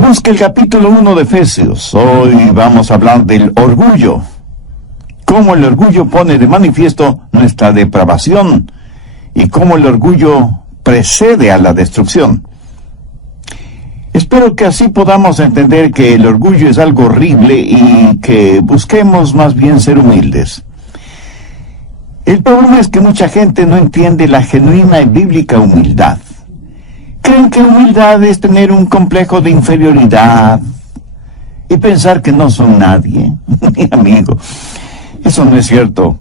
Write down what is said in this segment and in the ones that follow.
Busque el capítulo 1 de Efesios. Hoy vamos a hablar del orgullo. Cómo el orgullo pone de manifiesto nuestra depravación y cómo el orgullo precede a la destrucción. Espero que así podamos entender que el orgullo es algo horrible y que busquemos más bien ser humildes. El problema es que mucha gente no entiende la genuina y bíblica humildad. Creen que humildad es tener un complejo de inferioridad y pensar que no son nadie. Mi amigo, eso no es cierto.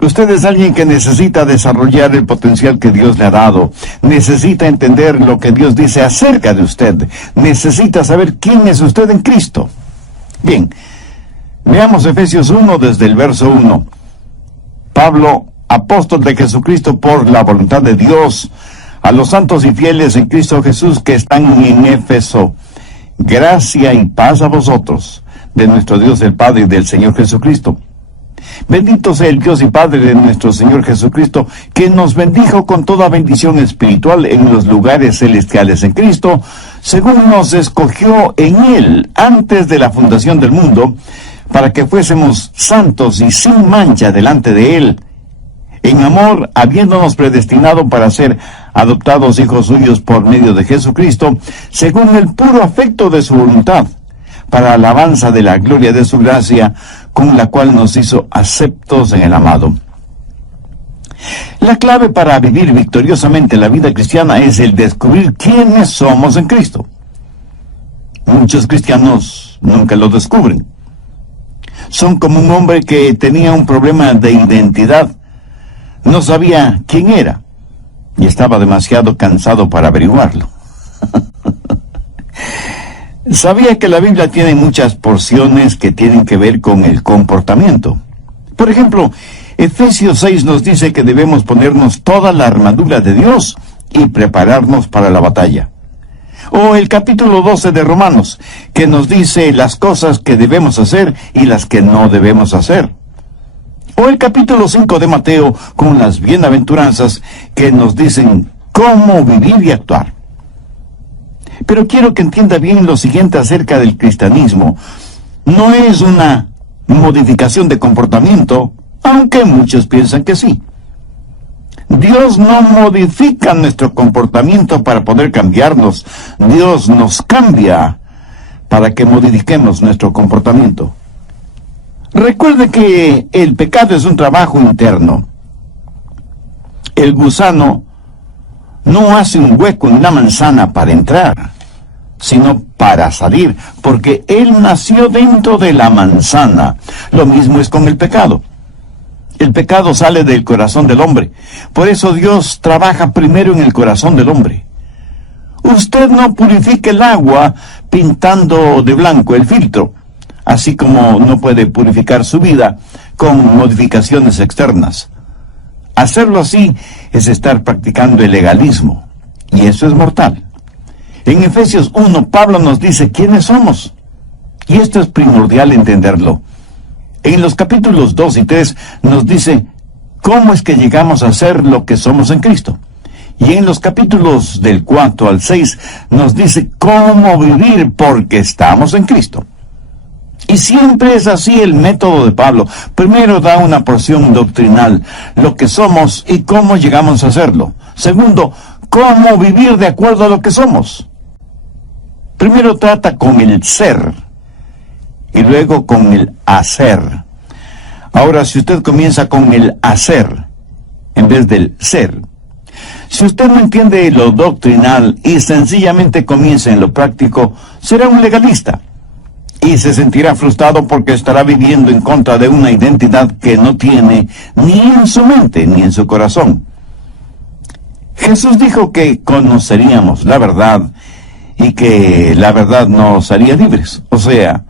Usted es alguien que necesita desarrollar el potencial que Dios le ha dado. Necesita entender lo que Dios dice acerca de usted. Necesita saber quién es usted en Cristo. Bien, veamos Efesios 1 desde el verso 1. Pablo, apóstol de Jesucristo por la voluntad de Dios, a los santos y fieles en Cristo Jesús que están en Éfeso, gracia y paz a vosotros, de nuestro Dios el Padre y del Señor Jesucristo. Bendito sea el Dios y Padre de nuestro Señor Jesucristo, que nos bendijo con toda bendición espiritual en los lugares celestiales en Cristo, según nos escogió en Él antes de la fundación del mundo, para que fuésemos santos y sin mancha delante de Él, en amor, habiéndonos predestinado para ser adoptados hijos suyos por medio de Jesucristo, según el puro afecto de su voluntad, para alabanza de la gloria de su gracia, con la cual nos hizo aceptos en el amado. La clave para vivir victoriosamente la vida cristiana es el descubrir quiénes somos en Cristo. Muchos cristianos nunca lo descubren. Son como un hombre que tenía un problema de identidad. No sabía quién era y estaba demasiado cansado para averiguarlo. Sabía que la Biblia tiene muchas porciones que tienen que ver con el comportamiento. Por ejemplo, Efesios 6 nos dice que debemos ponernos toda la armadura de Dios y prepararnos para la batalla. O el capítulo 12 de Romanos, que nos dice las cosas que debemos hacer y las que no debemos hacer. O el capítulo 5 de Mateo, con las bienaventuranzas que nos dicen cómo vivir y actuar. Pero quiero que entienda bien lo siguiente acerca del cristianismo. No es una modificación de comportamiento, aunque muchos piensan que sí. Dios no modifica nuestro comportamiento para poder cambiarnos. Dios nos cambia para que modifiquemos nuestro comportamiento. Recuerde que el pecado es un trabajo interno. El gusano no hace un hueco en la manzana para entrar, sino para salir, porque él nació dentro de la manzana. Lo mismo es con el pecado. El pecado sale del corazón del hombre. Por eso Dios trabaja primero en el corazón del hombre. Usted no purifica el agua pintando de blanco el filtro, así como no puede purificar su vida con modificaciones externas. Hacerlo así es estar practicando el legalismo, y eso es mortal. En Efesios 1, Pablo nos dice quiénes somos, y esto es primordial entenderlo. En los capítulos 2 y 3 nos dice cómo es que llegamos a ser lo que somos en Cristo. Y en los capítulos del 4 al 6 nos dice cómo vivir porque estamos en Cristo. Y siempre es así el método de Pablo. Primero da una porción doctrinal, lo que somos y cómo llegamos a hacerlo. Segundo, cómo vivir de acuerdo a lo que somos. Primero trata con el ser y luego con el hacer. Ahora, si usted comienza con el hacer en vez del ser, si usted no entiende lo doctrinal y sencillamente comienza en lo práctico, será un legalista. Y se sentirá frustrado porque estará viviendo en contra de una identidad que no tiene ni en su mente ni en su corazón. Jesús dijo que conoceríamos la verdad y que la verdad nos haría libres. O sea,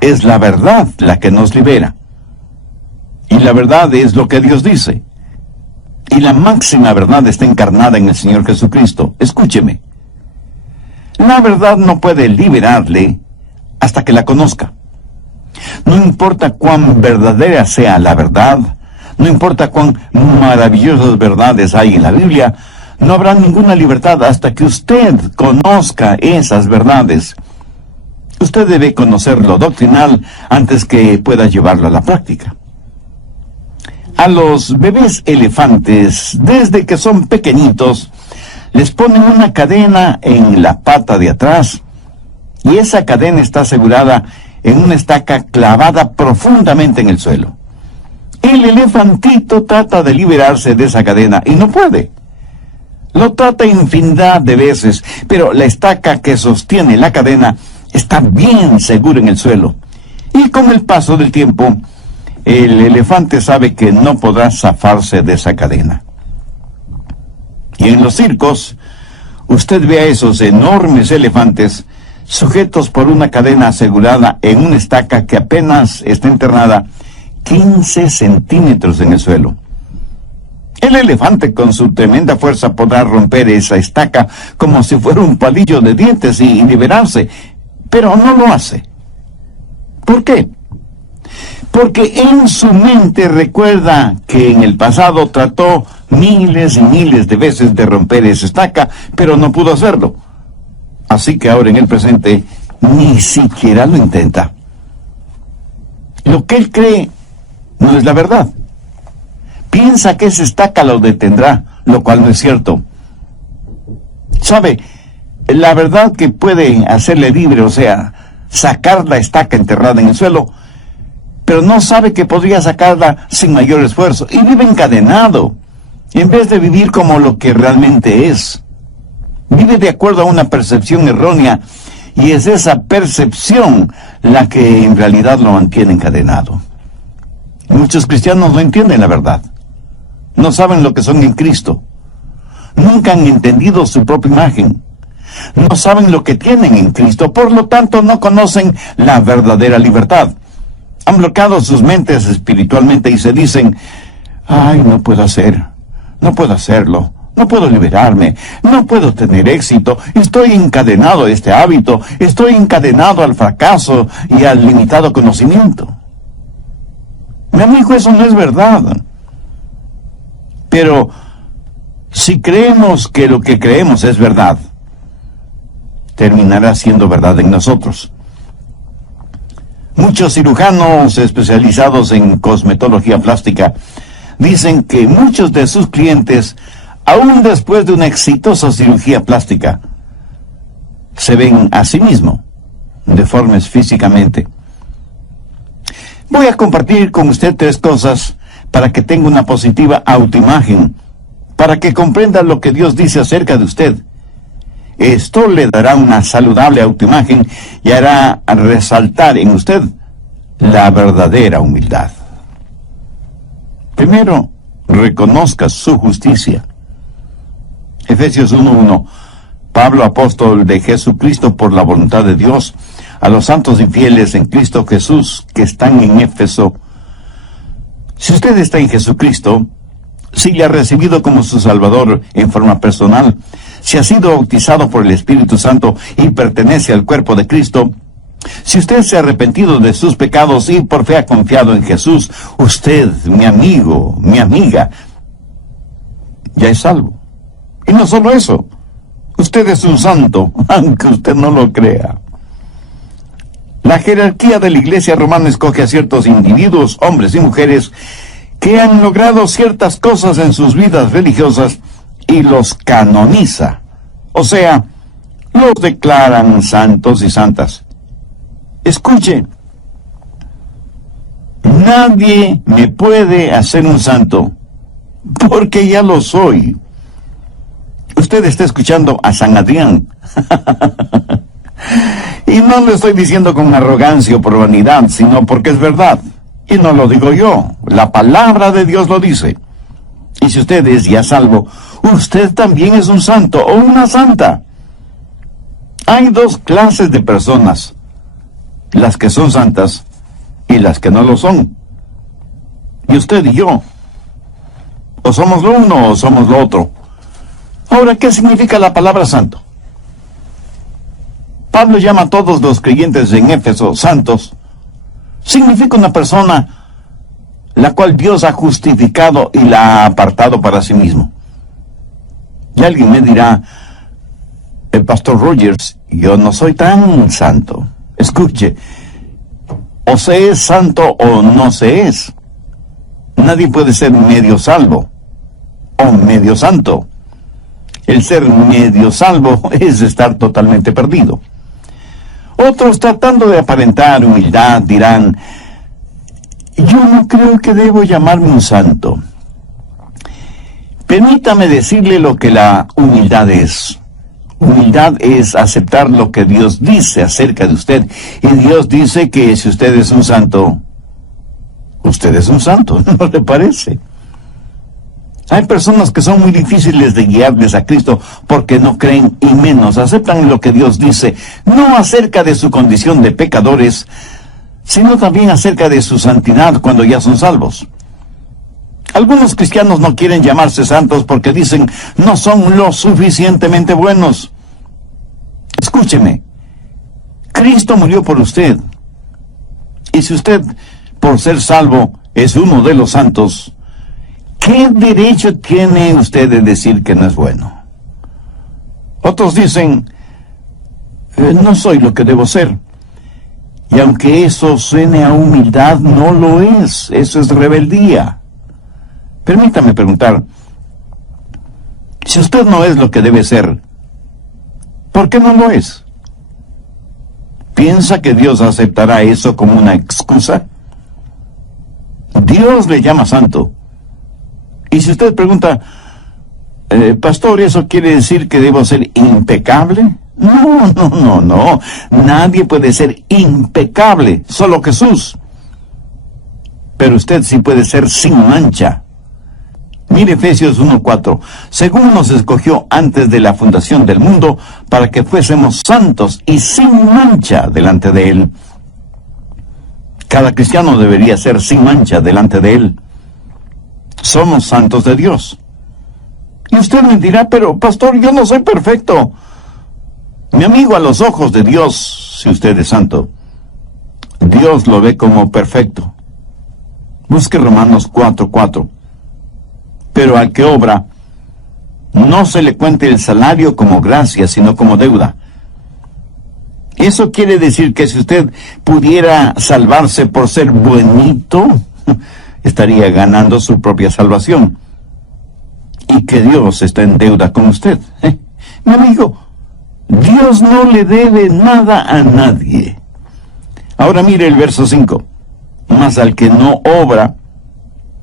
es la verdad la que nos libera. Y la verdad es lo que Dios dice. Y la máxima verdad está encarnada en el Señor Jesucristo. Escúcheme. La verdad no puede liberarle hasta que la conozca. No importa cuán verdadera sea la verdad, no importa cuán maravillosas verdades hay en la Biblia, No habrá ninguna libertad hasta que usted conozca esas verdades. Usted debe conocer lo doctrinal antes que pueda llevarlo a la práctica. A los bebés elefantes, desde que son pequeñitos, les ponen una cadena en la pata de atrás, y esa cadena está asegurada en una estaca clavada profundamente en el suelo. El elefantito trata de liberarse de esa cadena y no puede. Lo trata infinidad de veces, pero la estaca que sostiene la cadena está bien segura en el suelo. Y con el paso del tiempo, el elefante sabe que no podrá zafarse de esa cadena. Y en los circos, usted ve a esos enormes elefantes sujetos por una cadena asegurada en una estaca que apenas está enterrada 15 centímetros en el suelo. El elefante con su tremenda fuerza podrá romper esa estaca como si fuera un palillo de dientes y liberarse, pero no lo hace. ¿Por qué? Porque en su mente recuerda que en el pasado trató miles y miles de veces de romper esa estaca, pero no pudo hacerlo. Así que ahora en el presente ni siquiera lo intenta. Lo que él cree no es la verdad. Piensa que esa estaca lo detendrá, lo cual no es cierto. ¿Sabe? La verdad que puede hacerle libre, o sea, sacar la estaca enterrada en el suelo, pero no sabe que podría sacarla sin mayor esfuerzo, y vive encadenado, en vez de vivir como lo que realmente es. Vive de acuerdo a una percepción errónea, y es esa percepción la que en realidad lo mantiene encadenado. Muchos cristianos no entienden la verdad. No saben lo que son en Cristo. Nunca han entendido su propia imagen. No saben lo que tienen en Cristo, por lo tanto no conocen la verdadera libertad. Han bloqueado sus mentes espiritualmente y se dicen: ay, no puedo hacerlo, no puedo liberarme, no puedo tener éxito, estoy encadenado a este hábito, estoy encadenado al fracaso y al limitado conocimiento. Mi amigo, eso no es verdad. Pero si creemos que lo que creemos es verdad, terminará siendo verdad en nosotros. Muchos cirujanos especializados en cosmetología plástica dicen que muchos de sus clientes, aún después de una exitosa cirugía plástica, se ven a sí mismos deformes físicamente. Voy a compartir con usted 3 cosas para que tenga una positiva autoimagen, para que comprenda lo que Dios dice acerca de usted. Esto le dará una saludable autoimagen y hará resaltar en usted la verdadera humildad. Primero, reconozca su justicia. Efesios 1:1. Pablo, apóstol de Jesucristo por la voluntad de Dios, a los santos y fieles en Cristo Jesús que están en Éfeso. Si usted está en Jesucristo, si le ha recibido como su Salvador en forma personal, si ha sido bautizado por el Espíritu Santo y pertenece al cuerpo de Cristo, si usted se ha arrepentido de sus pecados y por fe ha confiado en Jesús, usted, mi amigo, mi amiga, ya es salvo. Y no solo eso, usted es un santo, aunque usted no lo crea. La jerarquía de la Iglesia romana escoge a ciertos individuos, hombres y mujeres, que han logrado ciertas cosas en sus vidas religiosas y los canoniza. O sea, los declaran santos y santas. Escuche, nadie me puede hacer un santo, porque ya lo soy. Usted está escuchando a San Adrián. Y no lo estoy diciendo con arrogancia o por vanidad, sino porque es verdad. Y no lo digo yo, la palabra de Dios lo dice. Y si usted es ya salvo, usted también es un santo o una santa. Hay 2 clases de personas: las que son santas y las que no lo son. Y usted y yo, o somos lo uno o somos lo otro. Ahora, ¿qué significa la palabra santo? Pablo llama a todos los creyentes en Éfeso santos. Significa una persona la cual Dios ha justificado y la ha apartado para sí mismo. Y alguien me dirá, el pastor Rogers, yo no soy tan santo. Escuche, o se es santo o no se es. Nadie puede ser medio salvo o medio santo. El ser medio salvo es estar totalmente perdido. Otros, tratando de aparentar humildad, dirán, yo no creo que debo llamarme un santo. Permítame decirle lo que la humildad es. Humildad es aceptar lo que Dios dice acerca de usted. Y Dios dice que si usted es un santo, usted es un santo, ¿no le parece? Hay personas que son muy difíciles de guiarles a Cristo porque no creen y menos aceptan lo que Dios dice, no acerca de su condición de pecadores, sino también acerca de su santidad cuando ya son salvos. Algunos cristianos no quieren llamarse santos porque dicen, no son lo suficientemente buenos. Escúcheme, Cristo murió por usted. Y si usted, por ser salvo, es uno de los santos, ¿qué derecho tiene usted de decir que no es bueno? Otros dicen, no soy lo que debo ser. Y aunque eso suene a humildad, no lo es. Eso es rebeldía. Permítame preguntar, si usted no es lo que debe ser, ¿por qué no lo es? ¿Piensa que Dios aceptará eso como una excusa? Dios le llama santo. Y si usted pregunta, pastor, ¿eso quiere decir que debo ser impecable? No. Nadie puede ser impecable, solo Jesús. Pero usted sí puede ser sin mancha. Mire Efesios 1:4, según nos escogió antes de la fundación del mundo, para que fuésemos santos y sin mancha delante de Él. Cada cristiano debería ser sin mancha delante de Él. Somos santos de Dios. Y usted me dirá, pero pastor, yo no soy perfecto. Mi amigo, a los ojos de Dios, si usted es santo, Dios lo ve como perfecto. Busque Romanos 4:4. Pero al que obra, no se le cuente el salario como gracia, sino como deuda. Eso quiere decir que si usted pudiera salvarse por ser buenito, estaría ganando su propia salvación. Y que Dios está en deuda con usted. Mi amigo, Dios no le debe nada a nadie. Ahora mire el verso 5. Mas al que no obra,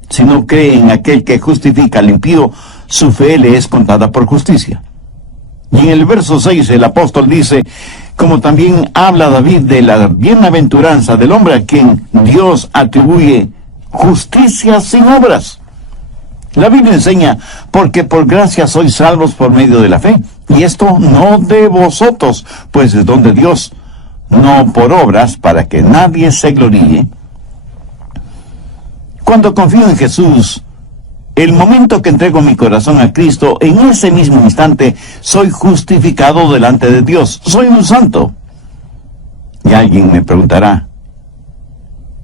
si no cree en aquel que justifica al impío, su fe le es contada por justicia. Y en el verso 6 el apóstol dice, como también habla David de la bienaventuranza del hombre a quien Dios atribuye justicia sin obras. La Biblia enseña, porque por gracia sois salvos por medio de la fe, y esto no de vosotros, pues es don de Dios, no por obras, para que nadie se gloríe. Cuando confío en Jesús, el momento que entrego mi corazón a Cristo, en ese mismo instante soy justificado delante de Dios. Soy un santo. Y alguien me preguntará,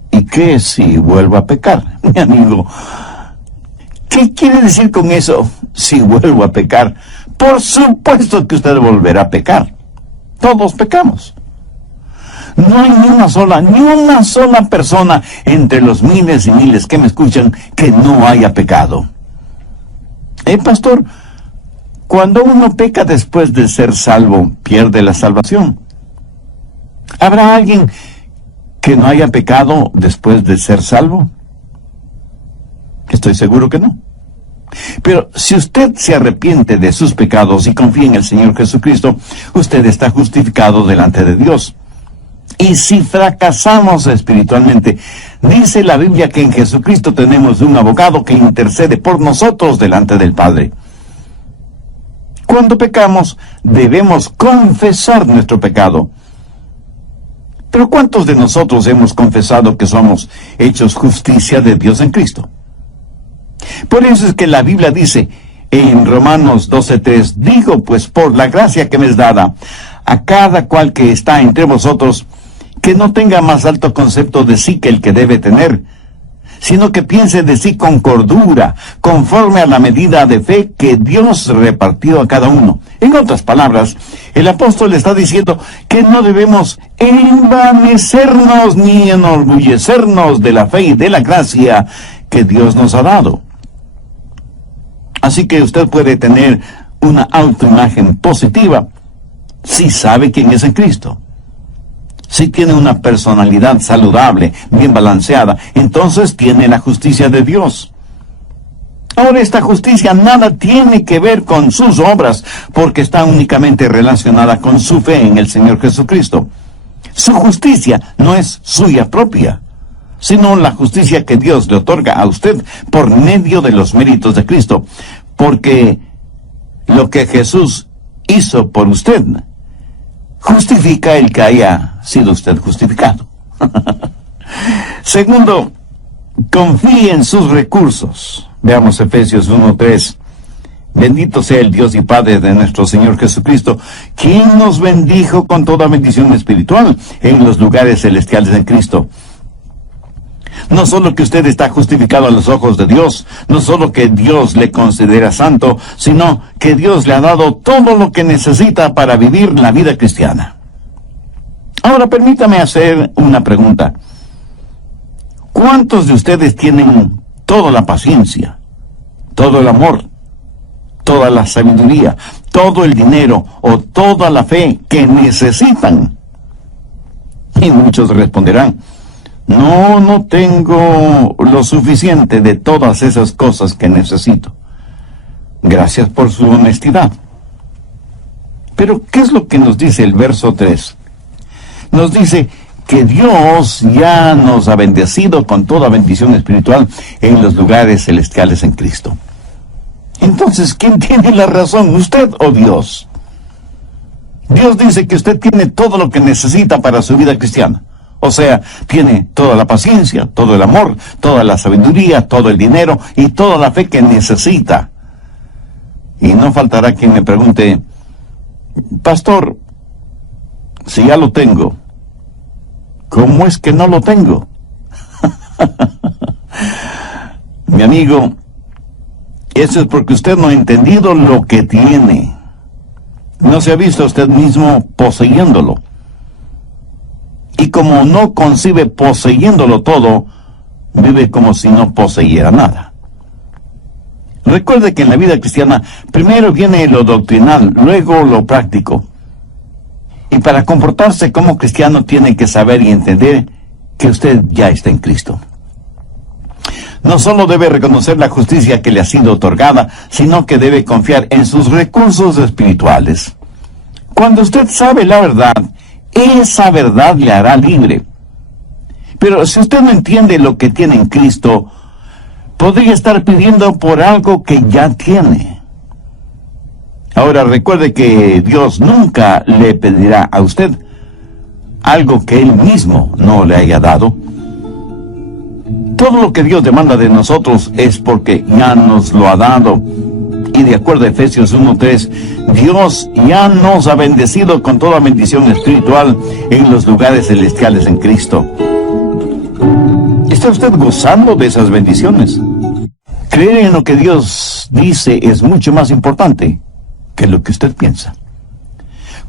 ¿y qué si vuelvo a pecar? Mi amigo, ¿qué quiere decir con eso, si vuelvo a pecar? Por supuesto que usted volverá a pecar. Todos pecamos. No hay ni una sola persona entre los miles y miles que me escuchan que no haya pecado. Pastor, cuando uno peca después de ser salvo, pierde la salvación. ¿Habrá alguien que no haya pecado después de ser salvo? Estoy seguro que no. Pero si usted se arrepiente de sus pecados y confía en el Señor Jesucristo, usted está justificado delante de Dios. Y si fracasamos espiritualmente, dice la Biblia que en Jesucristo tenemos un abogado que intercede por nosotros delante del Padre. Cuando pecamos, debemos confesar nuestro pecado. Pero ¿cuántos de nosotros hemos confesado que somos hechos justicia de Dios en Cristo? Por eso es que la Biblia dice en Romanos 12:3, digo pues por la gracia que me es dada a cada cual que está entre vosotros, que no tenga más alto concepto de sí que el que debe tener, sino que piense de sí con cordura, conforme a la medida de fe que Dios repartió a cada uno. En otras palabras, el apóstol está diciendo que no debemos envanecernos ni enorgullecernos de la fe y de la gracia que Dios nos ha dado. Así que usted puede tener una autoimagen positiva si sabe quién es en Cristo. Si tiene una personalidad saludable, bien balanceada, entonces tiene la justicia de Dios. Ahora, esta justicia nada tiene que ver con sus obras, porque está únicamente relacionada con su fe en el Señor Jesucristo. Su justicia no es suya propia, sino la justicia que Dios le otorga a usted por medio de los méritos de Cristo, porque lo que Jesús hizo por usted justifica el que haya sido usted justificado. Segundo, confíe en sus recursos. Veamos Efesios 1:3. Bendito sea el Dios y Padre de nuestro Señor Jesucristo, quien nos bendijo con toda bendición espiritual en los lugares celestiales en Cristo. No solo que usted está justificado a los ojos de Dios, no solo que Dios le considera santo, sino que Dios le ha dado todo lo que necesita para vivir la vida cristiana. Ahora permítame hacer una pregunta. ¿Cuántos de ustedes tienen toda la paciencia, todo el amor, toda la sabiduría, todo el dinero o toda la fe que necesitan? Y muchos responderán: no tengo lo suficiente de todas esas cosas que necesito. Gracias por su honestidad. Pero, ¿qué es lo que nos dice el verso 3? Nos dice que Dios ya nos ha bendecido con toda bendición espiritual en los lugares celestiales en Cristo. Entonces, ¿quién tiene la razón, usted o Dios? Dios dice que usted tiene todo lo que necesita para su vida cristiana. O sea, tiene toda la paciencia, todo el amor, toda la sabiduría, todo el dinero y toda la fe que necesita. Y no faltará quien me pregunte: pastor, si ya lo tengo, ¿cómo es que no lo tengo? Mi amigo, eso es porque usted no ha entendido lo que tiene. No se ha visto a usted mismo poseyéndolo. Y como no concibe poseyéndolo todo, vive como si no poseyera nada. Recuerde que en la vida cristiana primero viene lo doctrinal, luego lo práctico. Y para comportarse como cristiano tiene que saber y entender que usted ya está en Cristo. No solo debe reconocer la justicia que le ha sido otorgada, sino que debe confiar en sus recursos espirituales. Cuando usted sabe la verdad, esa verdad le hará libre. Pero si usted no entiende lo que tiene en Cristo, podría estar pidiendo por algo que ya tiene. Ahora recuerde que Dios nunca le pedirá a usted algo que Él mismo no le haya dado. Todo lo que Dios demanda de nosotros es porque ya nos lo ha dado. Y de acuerdo a Efesios 1:3, Dios ya nos ha bendecido con toda bendición espiritual en los lugares celestiales en Cristo. ¿Está usted gozando de esas bendiciones? Creer en lo que Dios dice es mucho más importante que lo que usted piensa.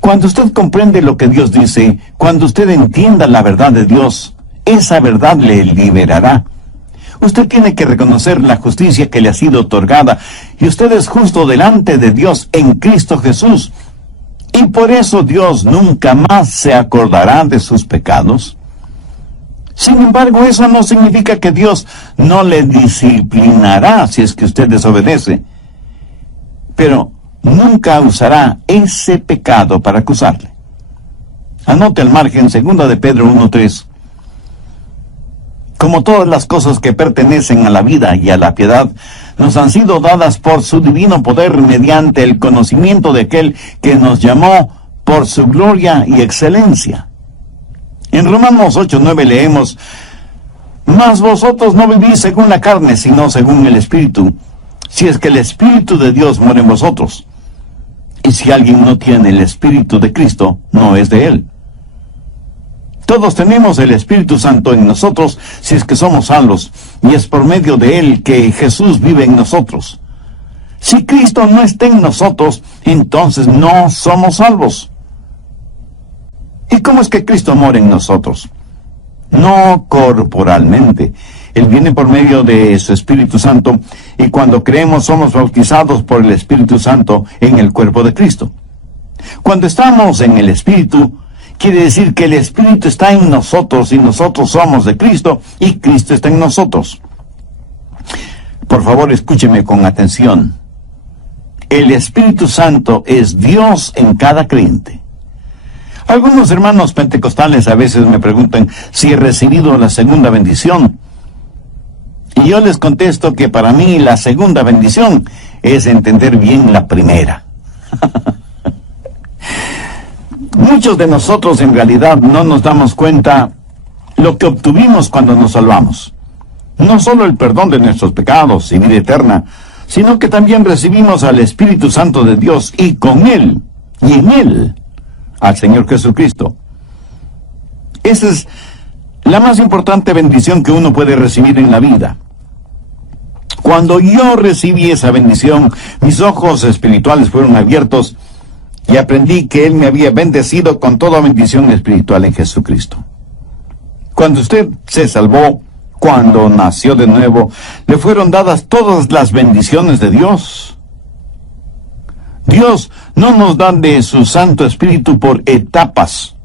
Cuando usted comprende lo que Dios dice, cuando usted entienda la verdad de Dios, esa verdad le liberará. Usted tiene que reconocer la justicia que le ha sido otorgada, y usted es justo delante de Dios en Cristo Jesús. Y por eso Dios nunca más se acordará de sus pecados. Sin embargo, eso no significa que Dios no le disciplinará si es que usted desobedece. Pero nunca usará ese pecado para acusarle. Anote al margen 2 de Pedro 1:3. Como todas las cosas que pertenecen a la vida y a la piedad, nos han sido dadas por su divino poder mediante el conocimiento de aquel que nos llamó por su gloria y excelencia. En Romanos 8:9 leemos: mas vosotros no vivís según la carne, sino según el Espíritu, si es que el Espíritu de Dios mora en vosotros. Y si alguien no tiene el Espíritu de Cristo, no es de Él. Todos tenemos el Espíritu Santo en nosotros si es que somos salvos, y es por medio de Él que Jesús vive en nosotros. Si Cristo no está en nosotros, entonces no somos salvos. ¿Y cómo es que Cristo mora en nosotros? No corporalmente. Él viene por medio de su Espíritu Santo, y cuando creemos somos bautizados por el Espíritu Santo en el cuerpo de Cristo. Cuando estamos en el Espíritu, quiere decir que el Espíritu está en nosotros y nosotros somos de Cristo y Cristo está en nosotros. Por favor, escúcheme con atención. El Espíritu Santo es Dios en cada creyente. Algunos hermanos pentecostales a veces me preguntan si he recibido la segunda bendición. Y yo les contesto que para mí la segunda bendición es entender bien la primera. Muchos de nosotros en realidad no nos damos cuenta lo que obtuvimos cuando nos salvamos. No solo el perdón de nuestros pecados y vida eterna, sino que también recibimos al Espíritu Santo de Dios y con Él, y en Él, al Señor Jesucristo. Esa es la más importante bendición que uno puede recibir en la vida. Cuando yo recibí esa bendición, mis ojos espirituales fueron abiertos y aprendí que Él me había bendecido con toda bendición espiritual en Jesucristo. Cuando usted se salvó, cuando nació de nuevo, le fueron dadas todas las bendiciones de Dios. Dios no nos da de su Santo Espíritu por etapas.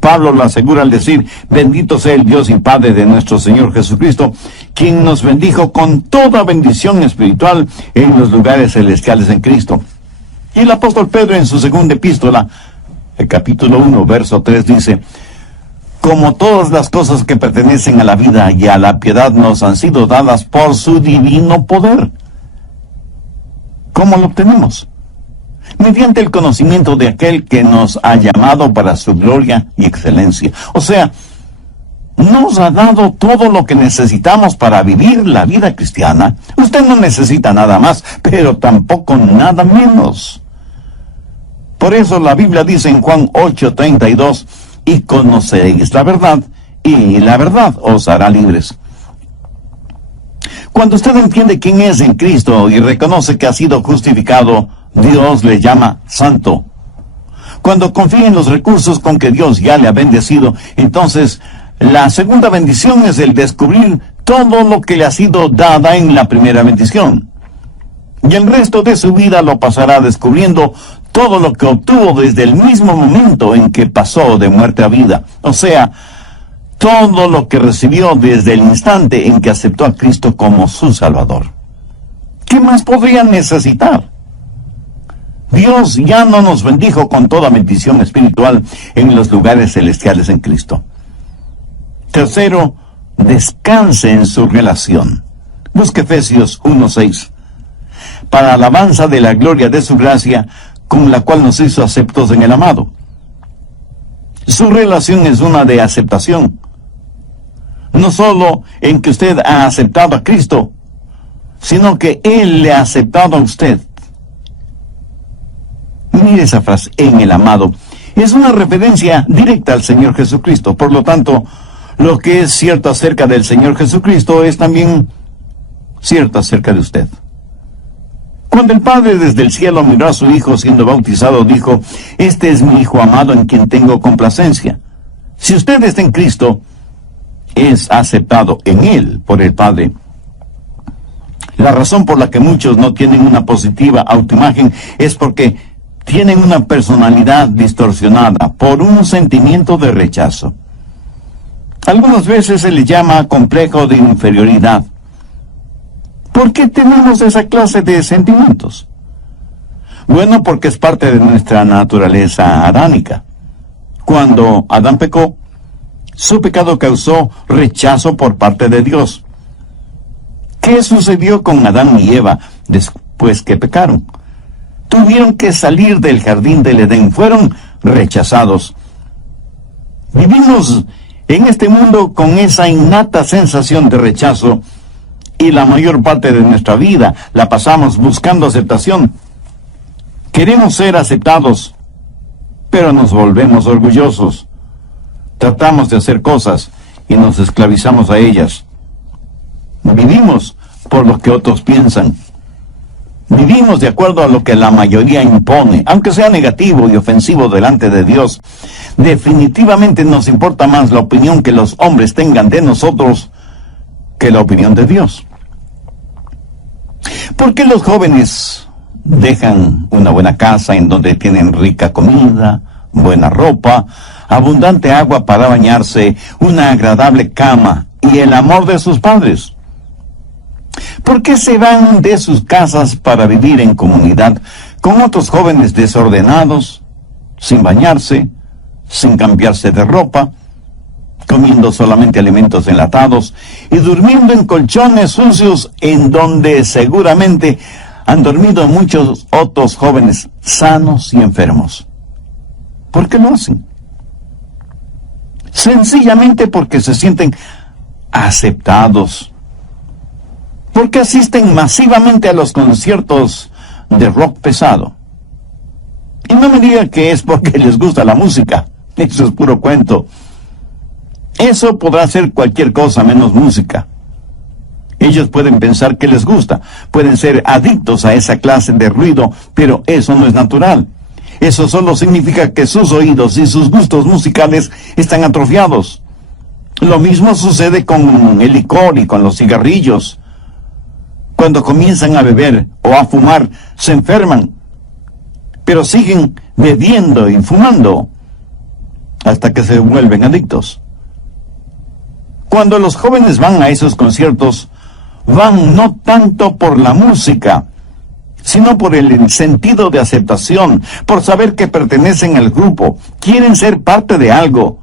Pablo lo asegura al decir: bendito sea el Dios y Padre de nuestro Señor Jesucristo, quien nos bendijo con toda bendición espiritual en los lugares celestiales en Cristo. Y el apóstol Pedro en su segunda epístola, el capítulo 1, verso 3 dice: como todas las cosas que pertenecen a la vida y a la piedad nos han sido dadas por su divino poder. ¿Cómo lo obtenemos? Mediante el conocimiento de aquel que nos ha llamado para su gloria y excelencia. O sea, nos ha dado todo lo que necesitamos para vivir la vida cristiana. Usted no necesita nada más, pero tampoco nada menos. Por eso la Biblia dice en Juan 8:32, y conoceréis la verdad, y la verdad os hará libres. Cuando usted entiende quién es en Cristo y reconoce que ha sido justificado, Dios le llama santo. Cuando confía en los recursos con que Dios ya le ha bendecido, entonces la segunda bendición es el descubrir todo lo que le ha sido dada en la primera bendición. Y el resto de su vida lo pasará descubriendo todo lo que obtuvo desde el mismo momento en que pasó de muerte a vida. O sea, todo lo que recibió desde el instante en que aceptó a Cristo como su Salvador. ¿Qué más podría necesitar? Dios ya no nos bendijo con toda bendición espiritual en los lugares celestiales en Cristo. Tercero, descanse en su relación. Busque Efesios 1:6. Para alabanza de la gloria de su gracia, con la cual nos hizo aceptos en el amado. Su relación es una de aceptación. No solo en que usted ha aceptado a Cristo, sino que Él le ha aceptado a usted. Mire esa frase, en el amado. Es una referencia directa al Señor Jesucristo. Por lo tanto, lo que es cierto acerca del Señor Jesucristo es también cierto acerca de usted. Cuando el Padre desde el cielo miró a su Hijo siendo bautizado, dijo: este es mi Hijo amado en quien tengo complacencia. Si usted está en Cristo, es aceptado en Él por el Padre. La razón por la que muchos no tienen una positiva autoimagen es porque tienen una personalidad distorsionada por un sentimiento de rechazo. Algunas veces se le llama complejo de inferioridad. ¿Por qué tenemos esa clase de sentimientos? Bueno, porque es parte de nuestra naturaleza adánica. Cuando Adán pecó, su pecado causó rechazo por parte de Dios. ¿Qué sucedió con Adán y Eva después que pecaron? Tuvieron que salir del jardín del Edén, fueron rechazados. Vivimos en este mundo con esa innata sensación de rechazo, y la mayor parte de nuestra vida la pasamos buscando aceptación. Queremos ser aceptados, pero nos volvemos orgullosos. Tratamos de hacer cosas y nos esclavizamos a ellas. Vivimos por lo que otros piensan. Vivimos de acuerdo a lo que la mayoría impone, aunque sea negativo y ofensivo delante de Dios. Definitivamente nos importa más la opinión que los hombres tengan de nosotros que la opinión de Dios. ¿Por qué los jóvenes dejan una buena casa en donde tienen rica comida, buena ropa, abundante agua para bañarse, una agradable cama y el amor de sus padres? ¿Por qué se van de sus casas para vivir en comunidad con otros jóvenes desordenados, sin bañarse, sin cambiarse de ropa, comiendo solamente alimentos enlatados y durmiendo en colchones sucios en donde seguramente han dormido muchos otros jóvenes sanos y enfermos? ¿Por qué lo hacen? Sencillamente porque se sienten aceptados. Porque asisten masivamente a los conciertos de rock pesado. Y no me digan que es porque les gusta la música. Eso es puro cuento. Eso podrá ser cualquier cosa menos música. Ellos pueden pensar que les gusta, pueden ser adictos a esa clase de ruido, pero eso no es natural. Eso solo significa que sus oídos y sus gustos musicales están atrofiados. Lo mismo sucede con el licor y con los cigarrillos. Cuando comienzan a beber o a fumar, se enferman, pero siguen bebiendo y fumando hasta que se vuelven adictos. Cuando los jóvenes van a esos conciertos, van no tanto por la música, sino por el sentido de aceptación, por saber que pertenecen al grupo, quieren ser parte de algo,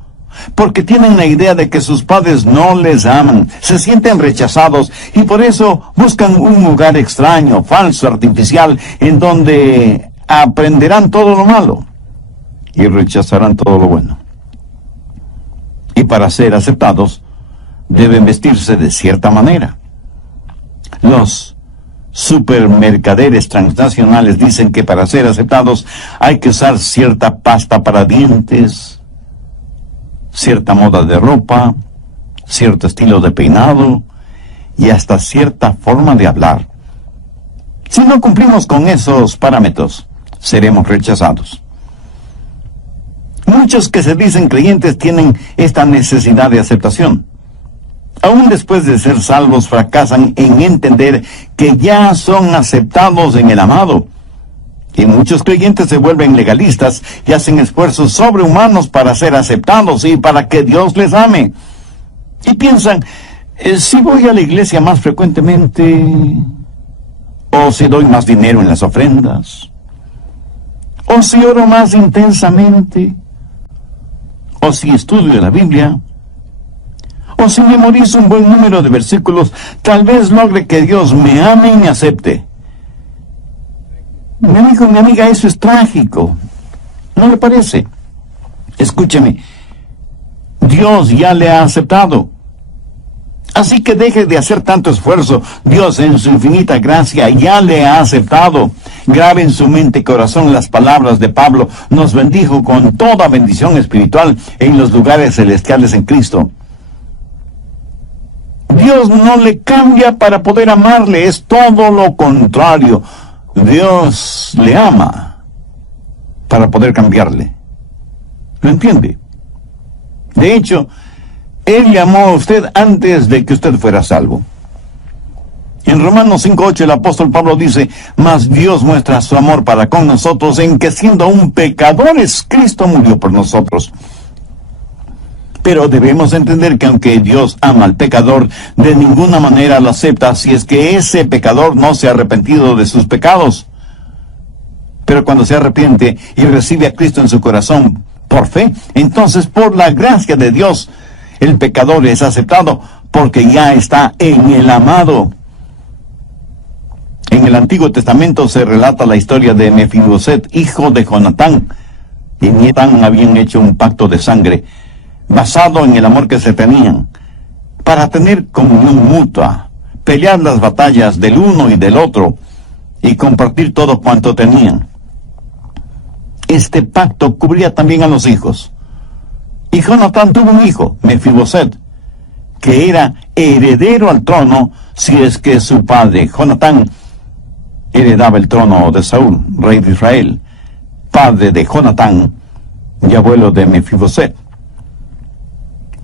porque tienen la idea de que sus padres no les aman, se sienten rechazados y por eso buscan un lugar extraño, falso, artificial, en donde aprenderán todo lo malo y rechazarán todo lo bueno. Y para ser aceptados, deben vestirse de cierta manera. Los supermercaderes transnacionales dicen que para ser aceptados hay que usar cierta pasta para dientes, cierta moda de ropa, cierto estilo de peinado y hasta cierta forma de hablar. Si no cumplimos con esos parámetros, seremos rechazados. Muchos que se dicen creyentes tienen esta necesidad de aceptación. Aún después de ser salvos, fracasan en entender que ya son aceptados en el amado. Y muchos creyentes se vuelven legalistas y hacen esfuerzos sobrehumanos para ser aceptados y para que Dios les ame. Y piensan, si voy a la iglesia más frecuentemente, o si doy más dinero en las ofrendas, o si oro más intensamente, o si estudio la Biblia, o si memorizo un buen número de versículos, tal vez logre que Dios me ame y me acepte. Mi amigo, mi amiga, eso es trágico. ¿No le parece? Escúcheme. Dios ya le ha aceptado. Así que deje de hacer tanto esfuerzo. Dios en su infinita gracia ya le ha aceptado. Grabe en su mente y corazón las palabras de Pablo. Nos bendijo con toda bendición espiritual en los lugares celestiales en Cristo. Dios no le cambia para poder amarle, es todo lo contrario. Dios le ama para poder cambiarle. ¿Lo entiende? De hecho, Él le amó a usted antes de que usted fuera salvo. En Romanos 5:8 el apóstol Pablo dice, mas Dios muestra su amor para con nosotros en que siendo aún pecadores, Cristo murió por nosotros. Pero debemos entender que aunque Dios ama al pecador, de ninguna manera lo acepta si es que ese pecador no se ha arrepentido de sus pecados. Pero cuando se arrepiente y recibe a Cristo en su corazón por fe, entonces por la gracia de Dios, el pecador es aceptado porque ya está en el amado. En el Antiguo Testamento se relata la historia de Mefiboset, hijo de Jonatán. Y Jonatán habían hecho un pacto de sangre basado en el amor que se tenían, para tener comunión mutua, pelear las batallas del uno y del otro, y compartir todo cuanto tenían. Este pacto cubría también a los hijos. Y Jonatán tuvo un hijo, Mefiboset, que era heredero al trono si es que su padre, Jonatán, heredaba el trono de Saúl, rey de Israel, padre de Jonatán y abuelo de Mefiboset.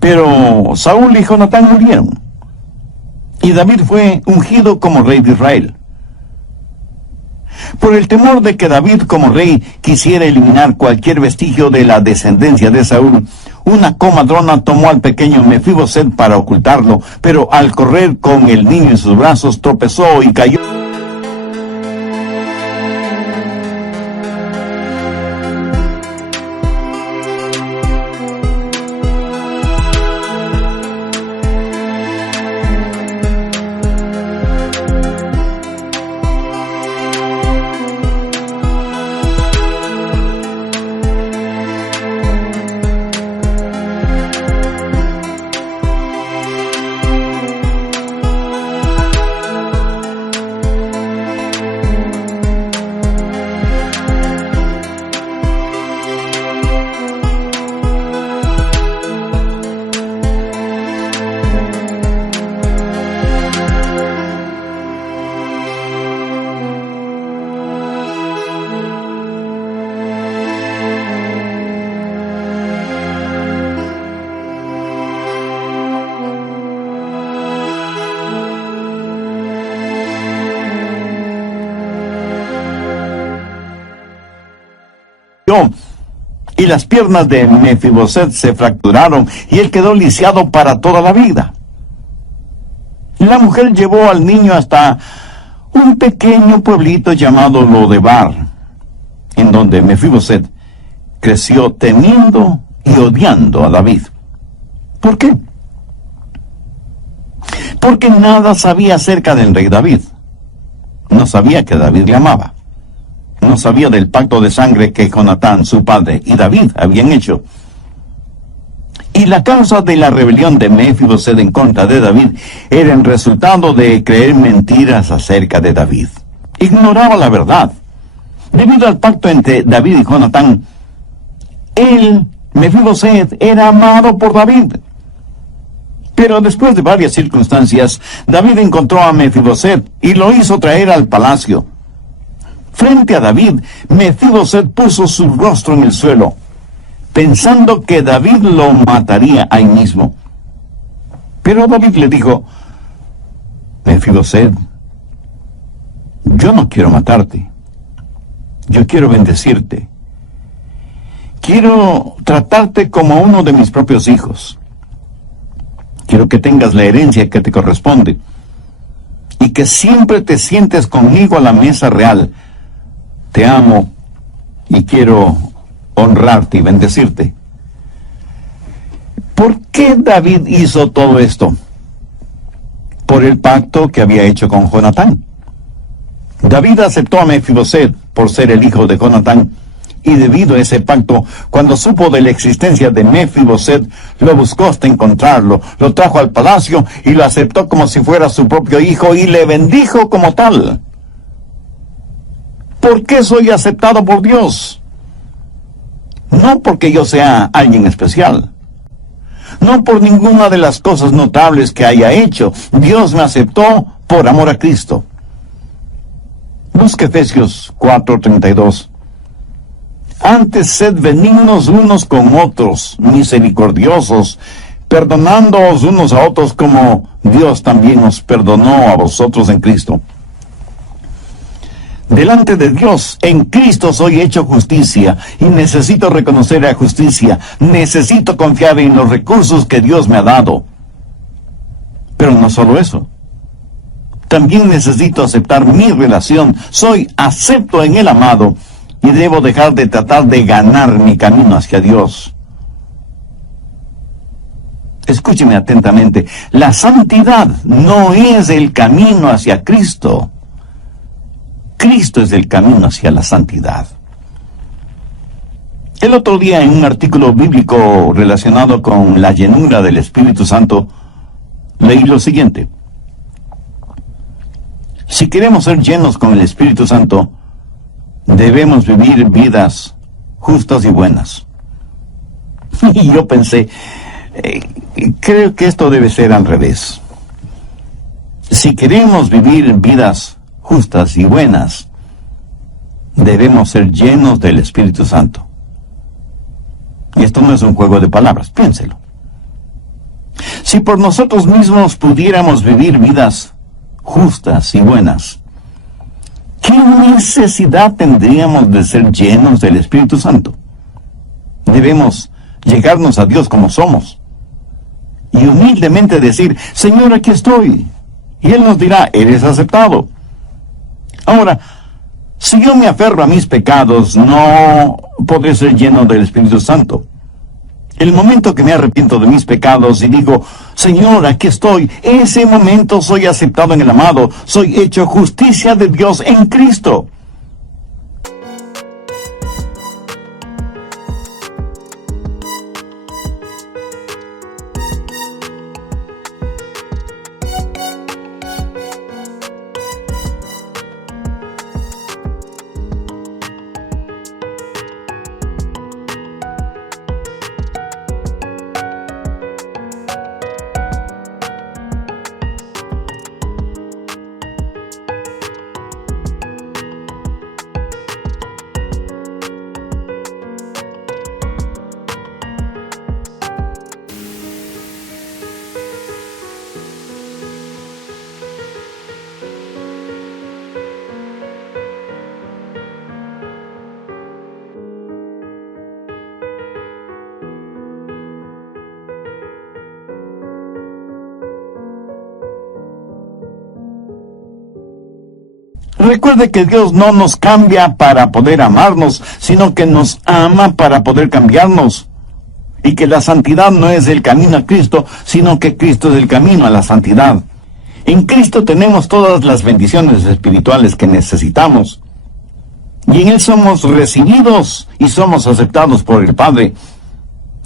Pero Saúl y Jonatán murieron, y David fue ungido como rey de Israel. Por el temor de que David como rey quisiera eliminar cualquier vestigio de la descendencia de Saúl, una comadrona tomó al pequeño Mefiboset para ocultarlo, pero al correr con el niño en sus brazos tropezó y cayó. Y las piernas de Mefiboset se fracturaron y él quedó lisiado para toda la vida. La mujer llevó al niño hasta un pequeño pueblito llamado Lodebar, en donde Mefiboset creció temiendo y odiando a David. ¿Por qué? Porque nada sabía acerca del rey David. No sabía que David le amaba. No sabía del pacto de sangre que Jonatán, su padre, y David habían hecho. Y la causa de la rebelión de Mefiboset en contra de David era el resultado de creer mentiras acerca de David. Ignoraba la verdad. Debido al pacto entre David y Jonatán, Mefiboset, era amado por David. Pero después de varias circunstancias, David encontró a Mefiboset y lo hizo traer al palacio. Frente a David, Mefiboset puso su rostro en el suelo, pensando que David lo mataría ahí mismo. Pero David le dijo: Mefiboset, yo no quiero matarte. Yo quiero bendecirte. Quiero tratarte como uno de mis propios hijos. Quiero que tengas la herencia que te corresponde y que siempre te sientes conmigo a la mesa real. Te amo y quiero honrarte y bendecirte. ¿Por qué David hizo todo esto? Por el pacto que había hecho con Jonatán. David aceptó a Mefiboset por ser el hijo de Jonatán, y debido a ese pacto, cuando supo de la existencia de Mefiboset, lo buscó hasta encontrarlo, lo trajo al palacio y lo aceptó como si fuera su propio hijo y le bendijo como tal. ¿Por qué soy aceptado por Dios? No porque yo sea alguien especial. No por ninguna de las cosas notables que haya hecho. Dios me aceptó por amor a Cristo. Busque Efesios 4:32. Antes sed benignos unos con otros, misericordiosos, perdonándoos unos a otros como Dios también os perdonó a vosotros en Cristo. Delante de Dios, en Cristo soy hecho justicia, y necesito reconocer la justicia, necesito confiar en los recursos que Dios me ha dado. Pero no solo eso. También necesito aceptar mi relación, soy acepto en el amado, y debo dejar de tratar de ganar mi camino hacia Dios. Escúcheme atentamente, la santidad no es el camino hacia Cristo. Cristo es el camino hacia la santidad. El otro día, en un artículo bíblico relacionado con la llenura del Espíritu Santo, leí lo siguiente: si queremos ser llenos con el Espíritu Santo, debemos vivir vidas justas y buenas. Y yo pensé, creo que esto debe ser al revés. Si queremos vivir vidas justas y buenas, debemos ser llenos del Espíritu Santo. Y esto no es un juego de palabras, piénselo. Si por nosotros mismos pudiéramos vivir vidas justas y buenas, ¿qué necesidad tendríamos de ser llenos del Espíritu Santo? Debemos llegarnos a Dios como somos y humildemente decir, Señor, aquí estoy. Y Él nos dirá, eres aceptado. Ahora, si yo me aferro a mis pecados, no podré ser lleno del Espíritu Santo. El momento que me arrepiento de mis pecados y digo, Señor, aquí estoy, ese momento soy aceptado en el amado, soy hecho justicia de Dios en Cristo. Recuerde que Dios no nos cambia para poder amarnos, sino que nos ama para poder cambiarnos. Y que la santidad no es el camino a Cristo, sino que Cristo es el camino a la santidad. En Cristo tenemos todas las bendiciones espirituales que necesitamos. Y en Él somos recibidos y somos aceptados por el Padre.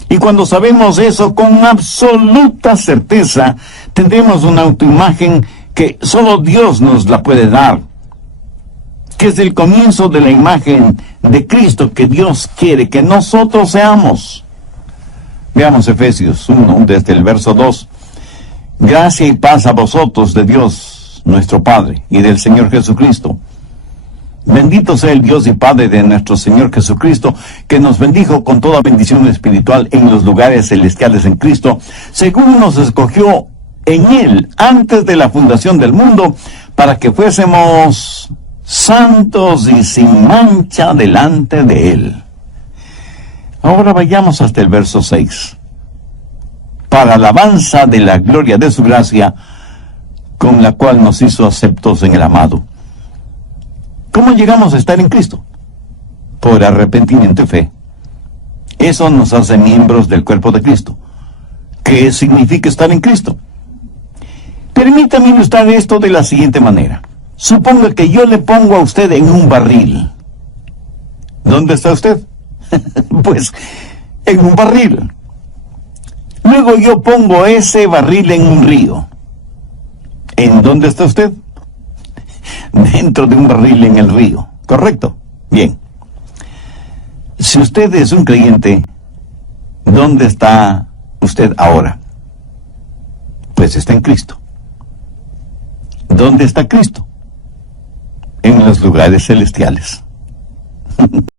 Y cuando sabemos eso con absoluta certeza, tendremos una autoimagen que solo Dios nos la puede dar, que es el comienzo de la imagen de Cristo que Dios quiere que nosotros seamos. Veamos Efesios 1, desde el verso 2. Gracia y paz a vosotros de Dios, nuestro Padre, y del Señor Jesucristo. Bendito sea el Dios y Padre de nuestro Señor Jesucristo, que nos bendijo con toda bendición espiritual en los lugares celestiales en Cristo, según nos escogió en Él antes de la fundación del mundo, para que fuésemos santos y sin mancha delante de Él. Ahora vayamos hasta el verso 6. Para alabanza de la gloria de su gracia, con la cual nos hizo aceptos en el amado. ¿Cómo llegamos a estar en Cristo? Por arrepentimiento y fe. Eso nos hace miembros del cuerpo de Cristo. ¿Qué significa estar en Cristo? Permítame ilustrar esto de la siguiente manera. Suponga que yo le pongo a usted en un barril. ¿Dónde está usted? Pues en un barril. Luego yo pongo ese barril en un río. ¿En dónde está usted? Dentro de un barril en el río. ¿Correcto? Bien. Si usted es un creyente, ¿dónde está usted ahora? Pues está en Cristo. ¿Dónde está Cristo? En los lugares celestiales.